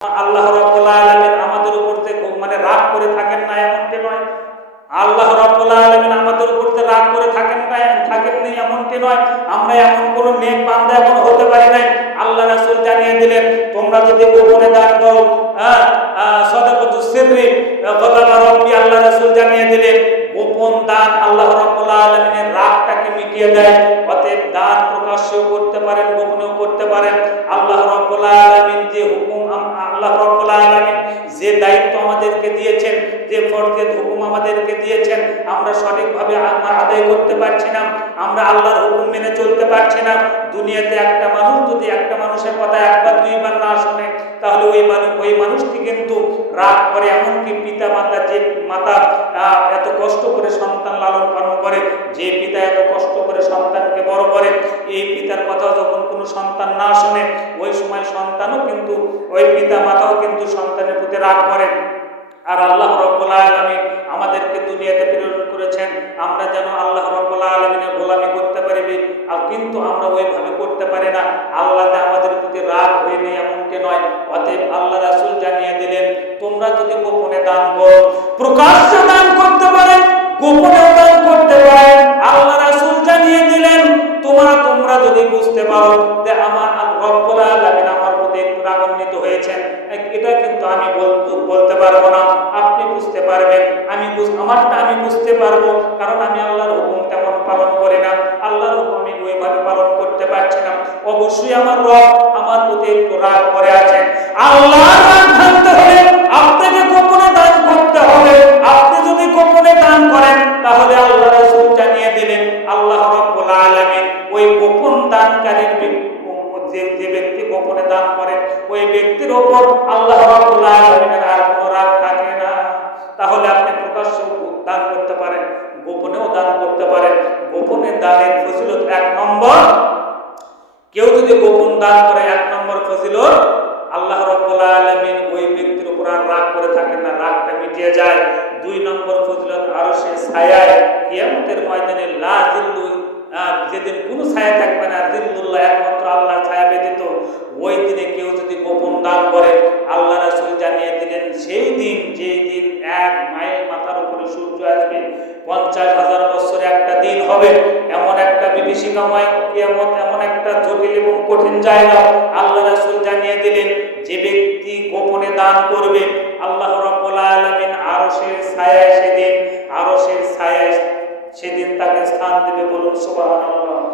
আল্লাহ রাব্বুল আমাদের উপর মানে রাগ করে থাকেন না, এমনটি নয়। আল্লাহ রাব্বুল আলামিন আমাদের উপর রাগ করে থাকেন না থাকেন না, এমনটি নয়। আমরা এমন কোন নেক বান্দা এখন হতে পারি নাই। আল্লাহ রাসূল জানিয়ে দিলেন, তোমরা যদি গোপনে দান করো হ্যাঁ সদাকতু সিররি গদাবা রব্বি, আল্লাহ রাসূল জানিয়ে দিলেন। গোপন দান আল্লাহ রাব্বুল আলামিনের রাগটাকে মিটিয়ে দেয়। অতএব দান প্রকাশ্যও করতে পারেন, গোপনেও করতে পারেন। আল্লাহ রাব্বুল আলামিন দিয়েছেন, যে ফরজে হুকুম আমাদেরকে দিয়েছেন, আমরা সঠিকভাবে আদায় করতে পারছি না, আমরা আল্লাহর হুকুম মেনে চলতে পারছি না। দুনিয়াতে একটা মানুষ যদি একটা মানুষের কথা একবার, দুইবার না শুনে, তাহলে ওই মানুষ ওই মানুষটি কিন্তু রাগ করে, এমনকি পিতা মাতা যে মাতা এত কষ্ট করে সন্তান লালন পালন করে, যে পিতা এত কষ্ট করে সন্তানকে বড় করে, এই পিতার কথা যখন কোনো সন্তান না শোনে, ওই সময় সন্তানও কিন্তু, ওই পিতা মাতাও কিন্তু সন্তানের প্রতি রাগ করে। আর আল্লাহ রব্বুল আলামিন আমাদেরকে দুনিয়াতে প্রেরণ করেছেন। আমরা যেন আল্লাহ রব্বুল আলামিনের গোলামি করতে পারিবি আর কিন্তু আমরা ওইভাবে করতে পারি না। আল্লাহ আমাদের প্রতি রাগ হয়ে নেই নয়। অতএব আল্লাহ রাসূল জানিয়ে দিলেন, তোমরা যদি গোপনে দান করো, প্রকাশ্যে দান করতে পারেন গোপনেও দান করতে পারেন আল্লাহ রাসূল জানিয়ে দিলেন, তোমরা তোমরা যদি বুঝতে পারো যে আমার রব্বুল আলামিন আমার প্রতি হয়েছেন। এটা কিন্তু আমি বলতে পারব না। আপনি বুঝতে পারবেন। আমি আমারটা আমি বুঝতে পারব। কারণ আমি আল্লাহর হুকুম তেমন পালন করি না। আল্লাহর হুকুম আমি ওইভাবে পালন করতে পারছি না। অবশ্যই আমার রব আমার প্রতি একটু রাগ করে আছেন। আল্লাহ ভাঙতে হলে আপনাকে গোপনে দান করতে হবে। আপনি যদি গোপনে দান করেন, তাহলে আল্লাহ রাসূল জানিয়ে দিলেন, আল্লাহ রাব্বুল আলামিন ওই গোপন দানকারীর যে যে ব্যক্তি গোপনে দান করে, ওই ব্যক্তির ওপর আল্লাহ আর কোনো রাগ থাকে না। তাহলে আপনি প্রকাশ্য দান করতে পারেন, গোপনেও দান করতে পারেন। গোপনে দানের এক নম্বর। কেউ যদি গোপন দান করে, এক নম্বর ফজিলত, আল্লাহ রাব্বুল আলামিন ওই ব্যক্তির উপর আর রাগ করে থাকেন না, রাগটা মিটিয়ে যায়। দুই নম্বর ফজিলত আরও সে ছায়ায়, কিয়ামতের ময়দানে যেদিন কোনো ছায়া থাকবে না জিল্লুল্লাহ একমাত্র আল্লাহর ছায়া ব্যতীত, ওই দিনে কেউ যদি গোপন দান করে, আল্লাহ রাসূল জানিয়ে দিলেন, সেই দিন, যেই দিন এক মাইল মাথার উপরে সূর্য আসবে, পঞ্চাশ হাজার বছরে একটা দিন হবে, এমন একটা বিভীষিকাময় কিয়ামত এমন একটা জটিল এবং কঠিন জায়গা, আল্লাহ রাসূল জানিয়ে দিলেন, যে ব্যক্তি গোপনে দান করবে, আল্লাহ রাব্বুল আলামিন আরশের ছায়ায় সেদিন, আরশের ছায়ায় সেদিন তাকে স্থান দেবে বলুন সুবহানাল্লাহ।